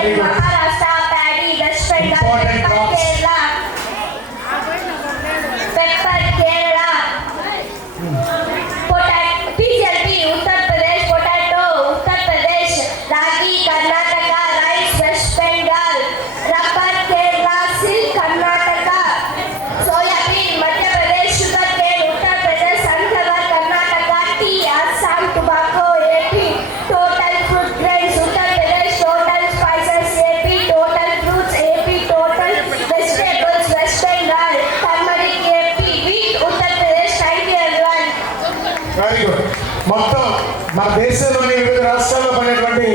Very good. Maharashtra, Paddy, West Bengal, Important Pepper crops. Kerala, Pepper Kerala, PCLP, Uttar Pradesh, potato, Uttar Pradesh, Ragi, Karnataka, rice, West Bengal, rubber, Kerala, silk, Karnataka, soyabean, Madhya Pradesh, sugarcane, Uttar Pradesh, sunflower, Karnataka, tea, Assam, tobacco, AP, total fruit grains, Uttar Pradesh, total spices, AP, total fruits, AP, total vegetables, West Bengal, turmeric, AP, wheat, Uttar Pradesh. Thank you everyone. Very good. మొత్తం మన దేశంలోని వివిధ రాష్ట్రాల్లో పడినటువంటి